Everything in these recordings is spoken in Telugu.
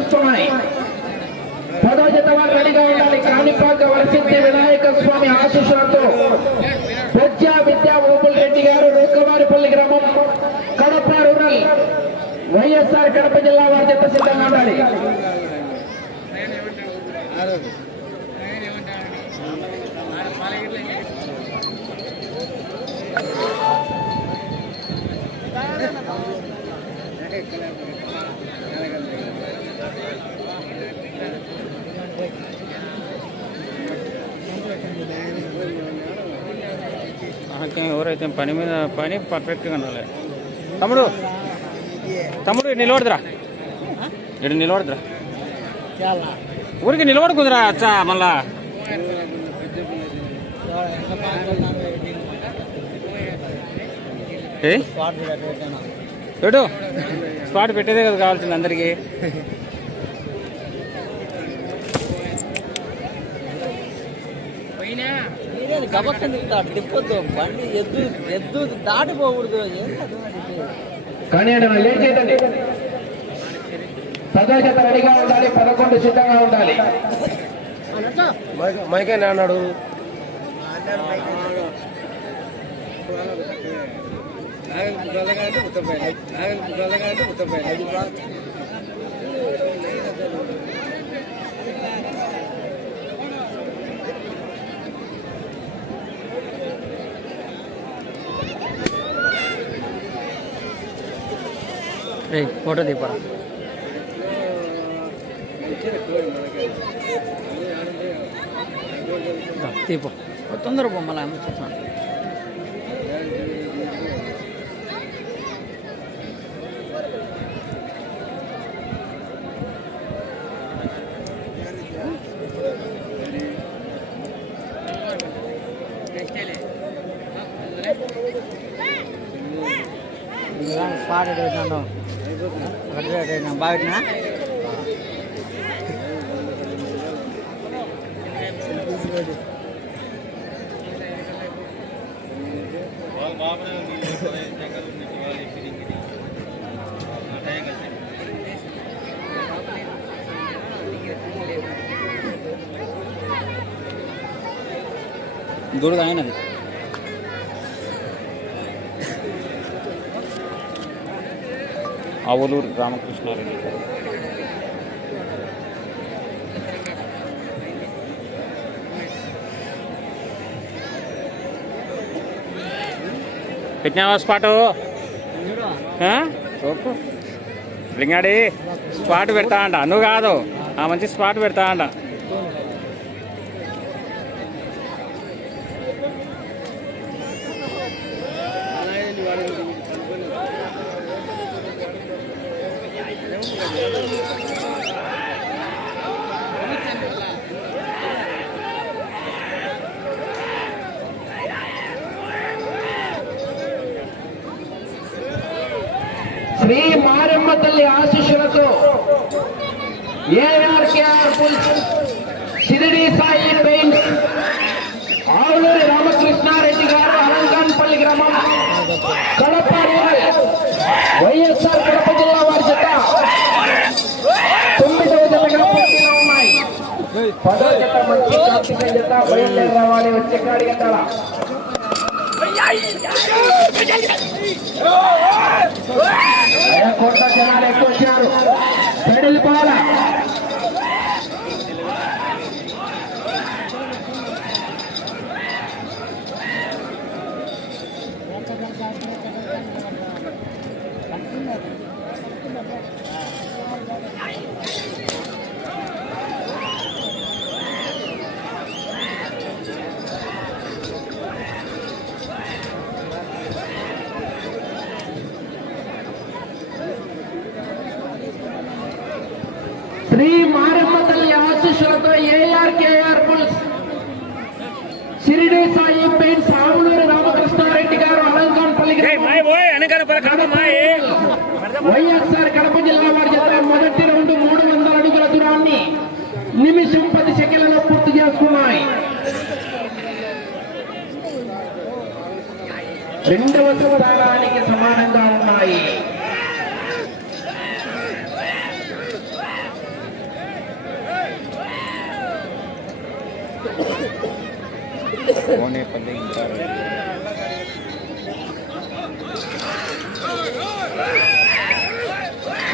చేస్తున్నాయి పదో జత వారు రెడీగా ఉండాలి. కాణిపాక వరసిద్ధి వినాయక స్వామి ఆశీస్సులతో బొజ్జా విద్యా ఓపుల్ రెడ్డి గారు రూకవారిపల్లి గ్రామం కడప రూరల్ వైఎస్ఆర్ కడప జిల్లా వారి జత సిద్ధంగా ఉండాలి. నాకేం ఎవరైతే పని మీద పని పర్ఫెక్ట్గా ఉండాలి. తమ్ముడు తమ్ముడు నిలబడదురా. ఇటు నిలబడదురా. ఊరికి నిలబడుకుందిరా అచ్చా మళ్ళా. పెట్టు స్పాట్ పెట్టేదే కదా కావాల్సింది అందరికీ. గబక్కని తిప్పుతాడు తిప్పొద్దు బండి ఎద్దు ఎద్దు దాటిపోకూడదు ఏంటి కానీ ఆయన లేట్ చేయండి పదో రెడీగా ఉండాలి పదకొండు సిద్ధంగా ఉండాలి మైకేనా అన్నాడు రేయ్ ఫోటో తీపరా తీపో. తొందర బొమ్మలా అమ్మ చూస్తాను. దూరగా అయినది ఆవులూరు రామకృష్ణారెడ్డి పెట్టినావా స్పాటు? చూపు లింగాడి స్పాట్ పెడతా అంట. నువ్వు కాదు. ఆ మంచి స్పాట్ పెడతా అంట శ్రీ మారమ్మ తల్లి ఆశీస్సులతో ARKR pulses Shirdi Sai paints Avuluri Ramakrishna Reddy గారు అలంకాన్పల్లి గ్రామం కడప వైఎస్ఆర్ కడప జిల్లా వారి జత తొమ్మిదవ జతగా పోటీలో ఉన్నాయి పదో జత మంచి కార్తీక జత బయలుదేరి రావాలి వచ్చే కాడి గంటల కోట్ల జనాలు ఎక్కువ వచ్చారు వెళ్ళిపోవాలా రెండవ స్థానానికి సమానంగా ఉన్నాయి.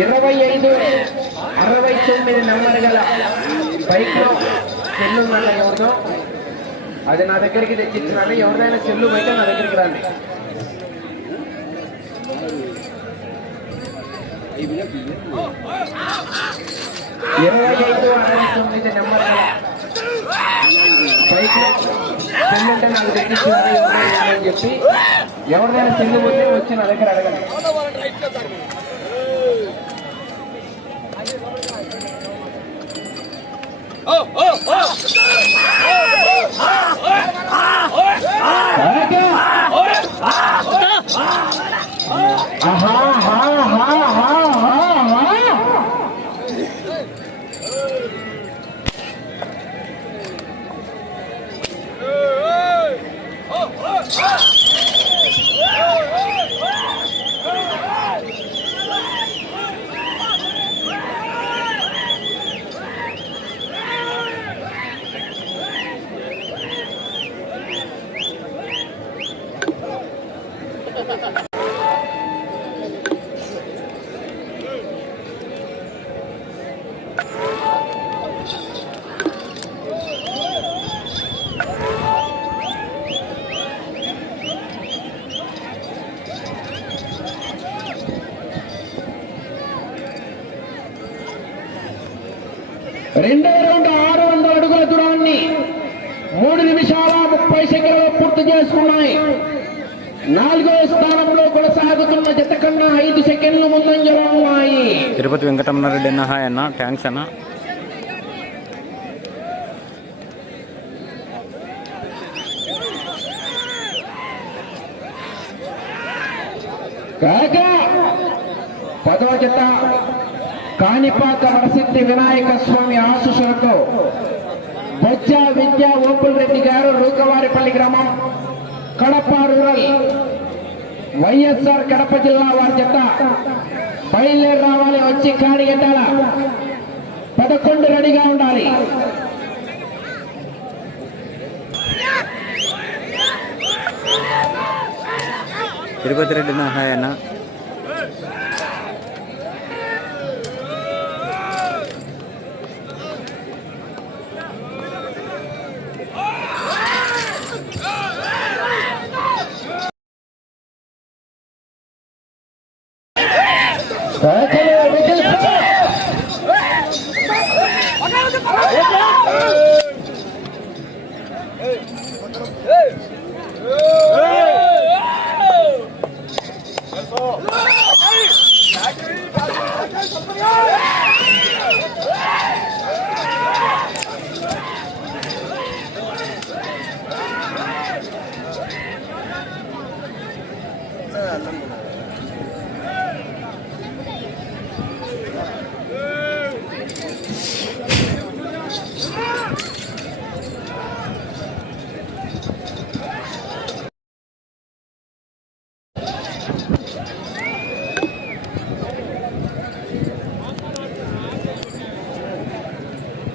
ఇరవై ఐదు అరవై తొమ్మిది నెంబర్ గల బైక్లో చెల్లు ఎవరిదో? అది నా దగ్గరికి తెచ్చిచ్చినాను ఎవరిదైనా చెల్లు బైక్ నా దగ్గరికి రాండి. ఇరవై ఐదు అరవై తొమ్మిది నెంబర్ నాకు అని చెప్పి ఎవరిదైనా సెల్లు పోతే వచ్చి నా దగ్గర అడగండి ఆహా, హా, హా, హా, హా, హా. రెండో రౌండ్ ఆరు వందల అడుగుల దూరాన్ని మూడు నిమిషాల ముప్పై సెకండ్లు పూర్తి చేసుకున్నాయి నాలుగో స్థానంలో కొనసాగుతున్న జత కన్నా ఐదు సెకండ్లు ముందంజలో ఉన్నాయి తిరుపతి వెంకటరమణారెడ్డి అన్న హాయ్ అన్న థ్యాంక్స్ అన్న. పదో జత కాణిపాక వరసిద్ధి వినాయక స్వామి ఆశీస్సులతో బొజ్జ విద్యా ఓపుల్ రెడ్డి గారు రూకవారిపల్లి గ్రామం కడప రూరల్ వైఎస్ఆర్ కడప జిల్లా వారి జత బయలుదేరి రావాలి వచ్చి కాడి గట్టాల పదకొండు రెడీగా ఉండాలి. తిరుపతి రెడ్డి అన్న హాయ్ అన్న సకల విజయ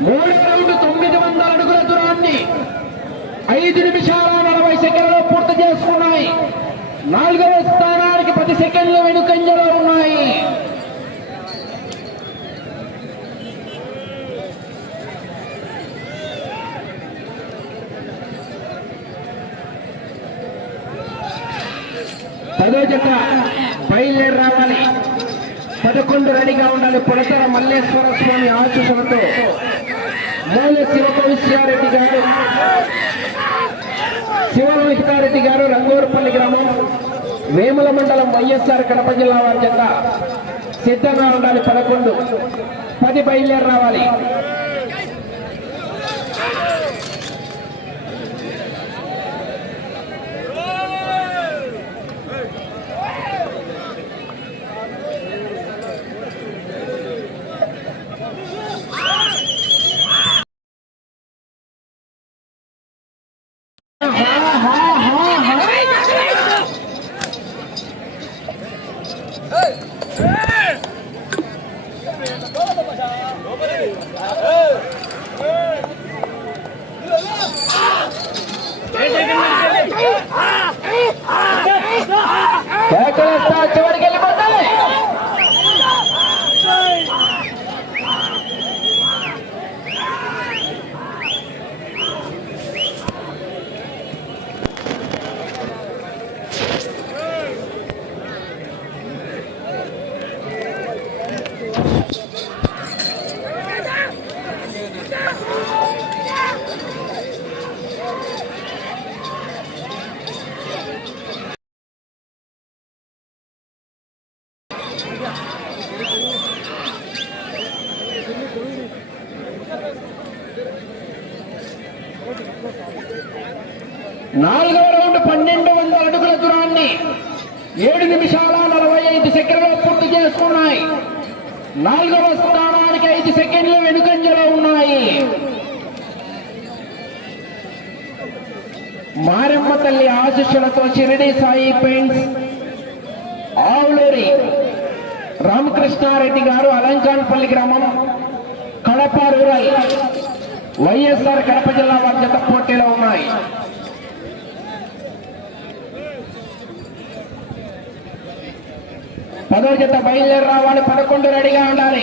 మూడు రౌండ్ తొమ్మిది వందల అడుగుల దూరాన్ని ఐదు నిమిషాల నలభై సెకండ్లు పూర్తి చేసుకున్నాయి నాలుగవ స్థానానికి పది సెకండ్లు వెనుకంజలో ఉన్నాయి పదో జత బయలుదేరి రావాలి పదకొండు రెడీగా ఉండాలి పులతర మల్లేశ్వర స్వామి ఆశీస్సులతో మూల శివకౌశ్యారెడ్డి గారు శివరోహితారెడ్డి గారు రంగూరుపల్లి గ్రామం వేముల మండలం వైఎస్ఆర్ కడప జిల్లా వారి చెంత సిద్ధంగా ఉండాలి పదకొండు. పది బయలుదేరి రావాలి. నాలుగవ రౌండ్ పన్నెండు వందల అడుగుల దూరాన్ని ఏడు నిమిషాల నలభై ఐదు సెకండ్లు పూర్తి చేసుకున్నాయి. నాలుగవ స్థానానికి ఐదు సెకండ్లు వెనుకంజలో ఉన్నాయి. మారెమ్మ తల్లి ఆశిష్యులతో షిరిడి సాయి పెయింట్స్ ఆవులూరి రామకృష్ణారెడ్డి గారు అలంకాన్పల్లి గ్రామం కడప రూరల్ వైఎస్ఆర్ కడప జిల్లా వారి జత పోటీలో ఉన్నాయి. పదో జత బయలుదేరి రావాలి. పదకొండు రెడీగా ఉండాలి.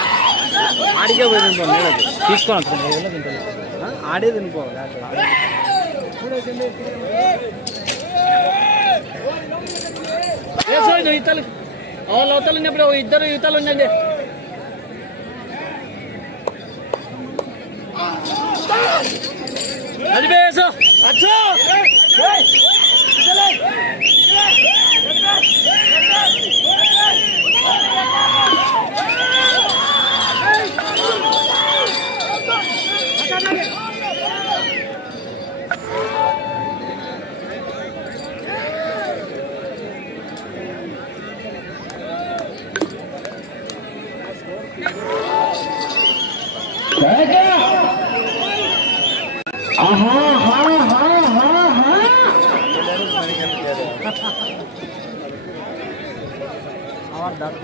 ఆడికే పోయి తినిపో మేడకు తీసుకోవాలి ఆడే తినిపో ఇతలు వాళ్ళు అవతలు ఉన్నప్పుడు ఇద్దరు యువతలు ఉండండి అది వేసు అచ్చో!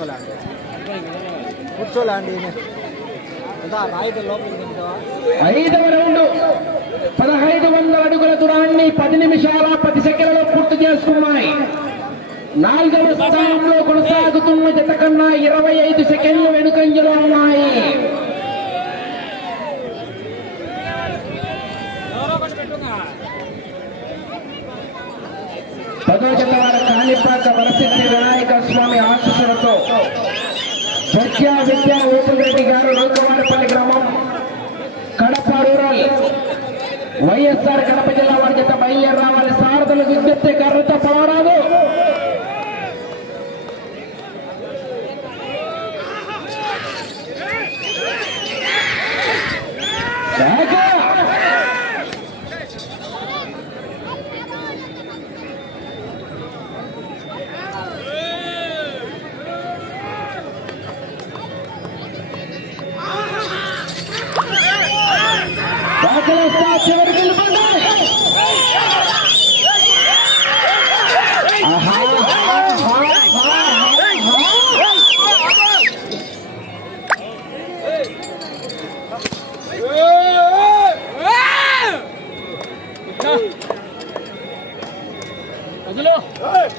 కూర్చోలేండి. కూర్చోలేండి. ఐదవ రౌండ్ పదహైదు వందల అడుగుల దూరాన్ని పది నిమిషాల పది సెకండ్లలో పూర్తి చేసుకున్నాయి. నాలుగవ స్థానంలో కొనసాగుతున్న జత కన్నా ఇరవై ఐదు సెకండ్లు వెనుకంజలో ఉన్నాయి. పదో జత వారి కాణిపాక వరసిద్ధి సత్య విద్యా ఓపుల్ రెడ్డి గారు లోకవారిపల్లి గ్రామం కడప రూరల్ వైఎస్ఆర్ కడప జిల్లా వారి చేత బయలుదేరి రావాలి వదులు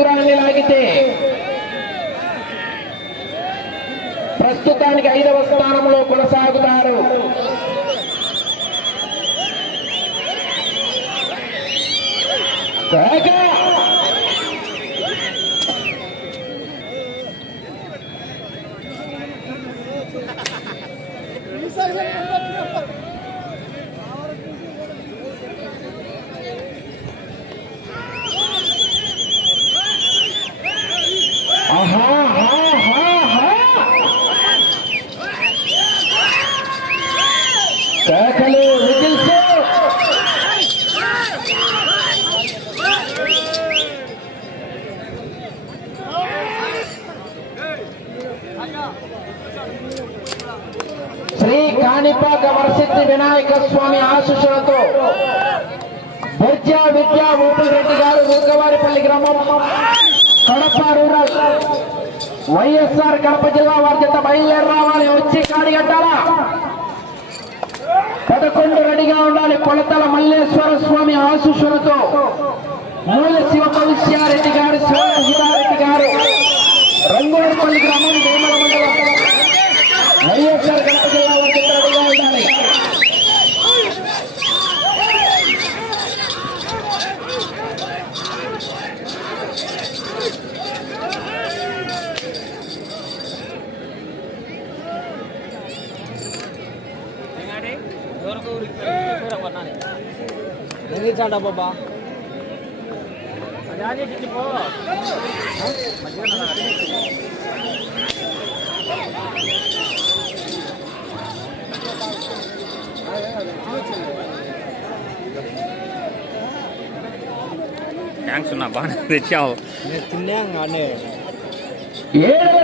దూరాన్ని లాగితే ప్రస్తుతానికి ఐదవ స్థానంలో కొనసాగుతారు Thank you ఆహా, ఆహా. కేకలు విజిల్స్ శ్రీ కాణిపాక వరసిద్ధి వినాయక స్వామి ఆశీస్సులతో బొజ్జ విద్యా ఓపుల్ రెడ్డి గారు రూకవారిపల్లి గ్రామం కడప రూరల్ వైఎస్ఆర్ కడప జిల్లా వారి చేత బయలుదేరి రావాలి వచ్చి కాడి పదకొండు రెడీగా ఉండాలి. కొలతల మల్లేశ్వర స్వామి ఆశీస్సులతో మూల శివ భవిష్యారెడ్డి గారు శివారెడ్డి గారు రంగోడిపల్లి గ్రామం వేమల మండలం వైఎస్ఆర్ కడప జిల్లా వారి చేత రెడీగా ఉండాలి ఎన్నిచ్చాడా బాబా. థ్యాంక్స్ ఉన్నా బాగా తెచ్చావు.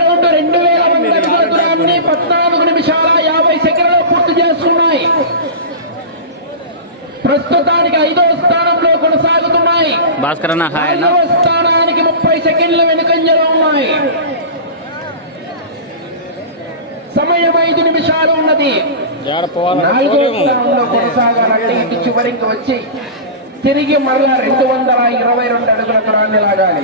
రౌండ్ వేల పద్నాలుగు నిమిషాల యాభై సెకండ్లలో పూర్తి చేస్తున్నాయి. ప్రస్తుతానికి ఐదో భాస్కర్ అన్న హాయ్ అన్న. స్థానానికి ముప్పై సెకండ్ల వెనుకంజలో ఉన్నాయి. సమయం ఐదు నిమిషాలు ఉన్నది. నాలుగో స్థానంలో కొనసాగాలంటే చివరికి వచ్చి తిరిగి మరలా రెండు వందల ఇరవై రెండు అడుగుల దూరాన్ని లాగాలి.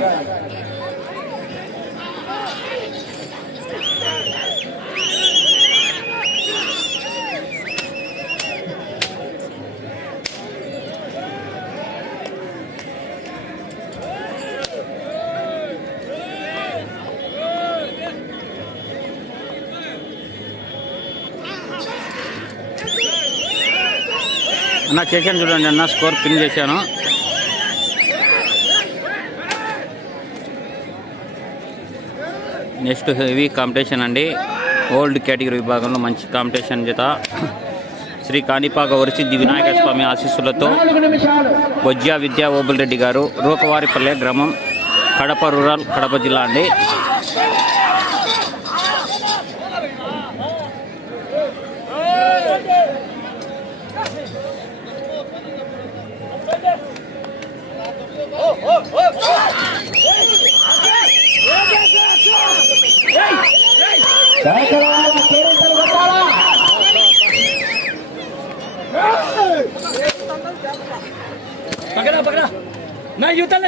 అన్న చేశాను చూడండి అన్న స్కోర్ పిన్ చేశాను. నెక్స్ట్ హెవీ కాంపిటీషన్ అండి. ఓల్డ్ కేటగిరీ విభాగంలో మంచి కాంపిటీషన్ చేత శ్రీ కాణిపాక వరిసిద్ధి వినాయక స్వామి ఆశీస్సులతో బొజ్జా విద్యా ఓబుల్ రెడ్డి గారు రూకవారిపల్లె గ్రామం కడప రూరల్ కడప జిల్లా అండి.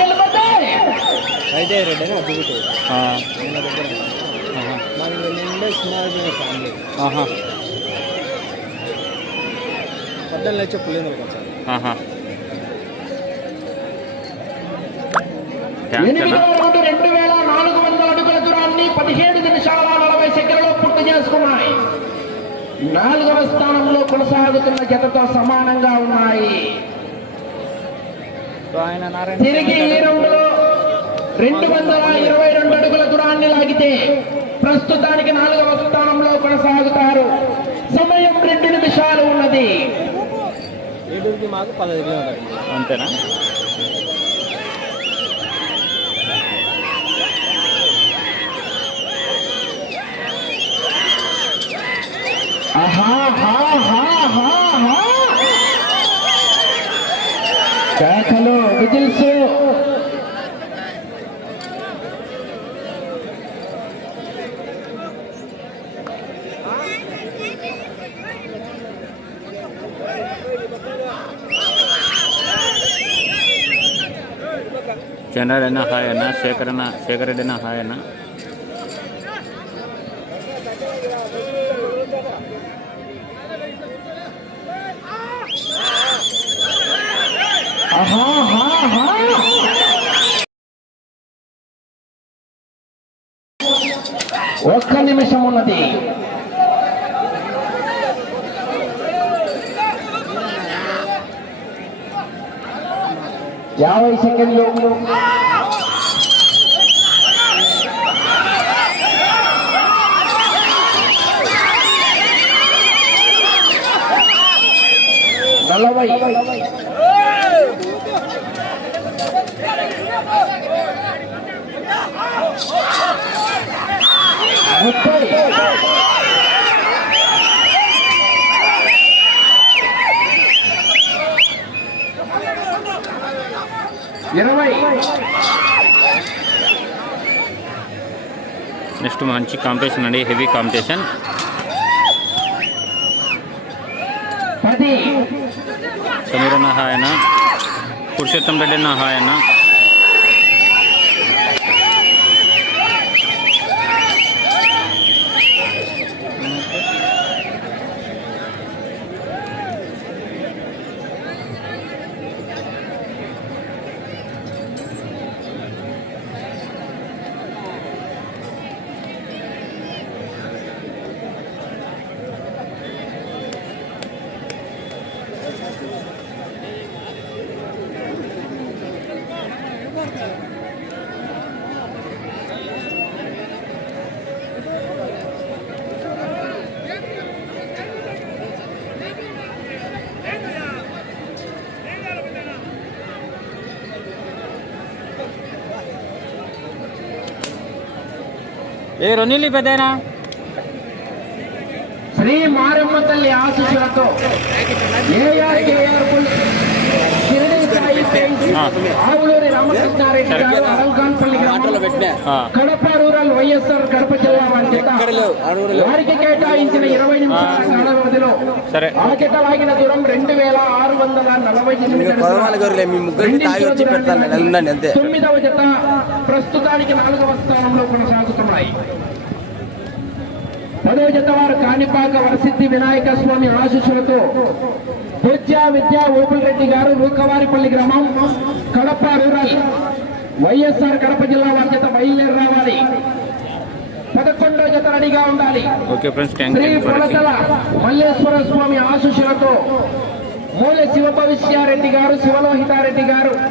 వెళ్ళిపోతాయి. అయితే రెడ్డి అని చిన్న ఫ్యామిలీ. ఆహా, పొద్దున్న లేచి రౌండ్ వేల నాలుగు వందల అడుగుల దూరాన్ని పదిహేడు నిమిషాల నలభై పూర్తి చేసుకున్నాయి నాలుగవ స్థానంలో కొనసాగుతున్న జతతో సమానంగా ఉన్నాయి తిరిగి ఈ రౌండ్లో రెండు వందల ఇరవై రెండు అడుగుల దూరాన్ని లాగితే ప్రస్తుతానికి నాలుగవ స్థానంలో కొనసాగుతారు. సమయం రెండు నిమిషాలు ఉన్నది. అంతేనా? విజిల్స్ చంద్రారెడ్డి హాయ్ అన్న శేఖరన్న శేఖర్ రెడ్డి హాయ్ అన్న ఆహా హా హా ఒక్క నిమిషం ఉన్నది యాభై సెకండ్లు నలభై ముప్పై ఇరవై నెక్స్ట్ మంచి కాంపిటీషన్ అండి హెవీ కాంపిటీషన్ పది సమీర్ అన్న హాయ్ అన్న పురుషోత్తం రెడ్డి అన్న హాయ్ అన్న ఏ రొన్నిల్లి పెద్దనా శ్రీ మారమ్మ తల్లి ఆశీస్సులతో AR KR pulses Shirdi Sai paints, ఆ. ఆవులూరి రామకృష్ణారెడ్డి గారు పెట్టినా. కడప రూరల్ వైఎస్ఆర్ కడప జిల్లా వారికి కేటాయించిన ఇరవై నిమిషాల కాల వ్యవధిలో లాగిన దూరం రెండు వేల ఆరు వందల నలభై ఎనిమిది తొమ్మిదవ జత ప్రస్తుతానికి నాలుగవ స్థానంలో కొనసాగుతున్నాయి. పదవ జత వారు కాణిపాక వరసిద్ధి వినాయక స్వామి ఆశీస్సులతో బొజ్జా విద్యా ఓపుల్ రెడ్డి గారు రూకవారిపల్లి గ్రామం కడప రూరల్ వైఎస్ఆర్ కడప జిల్లా వారి జత బయలుదేరి రావాలి పదకొండో జత రెడీగా ఉండాలి. శ్రీ పులతల మల్లేశ్వర స్వామి ఆశీస్సులతో మూల శివ భవిష్యారెడ్డి గారు శివలోహితారెడ్డి గారు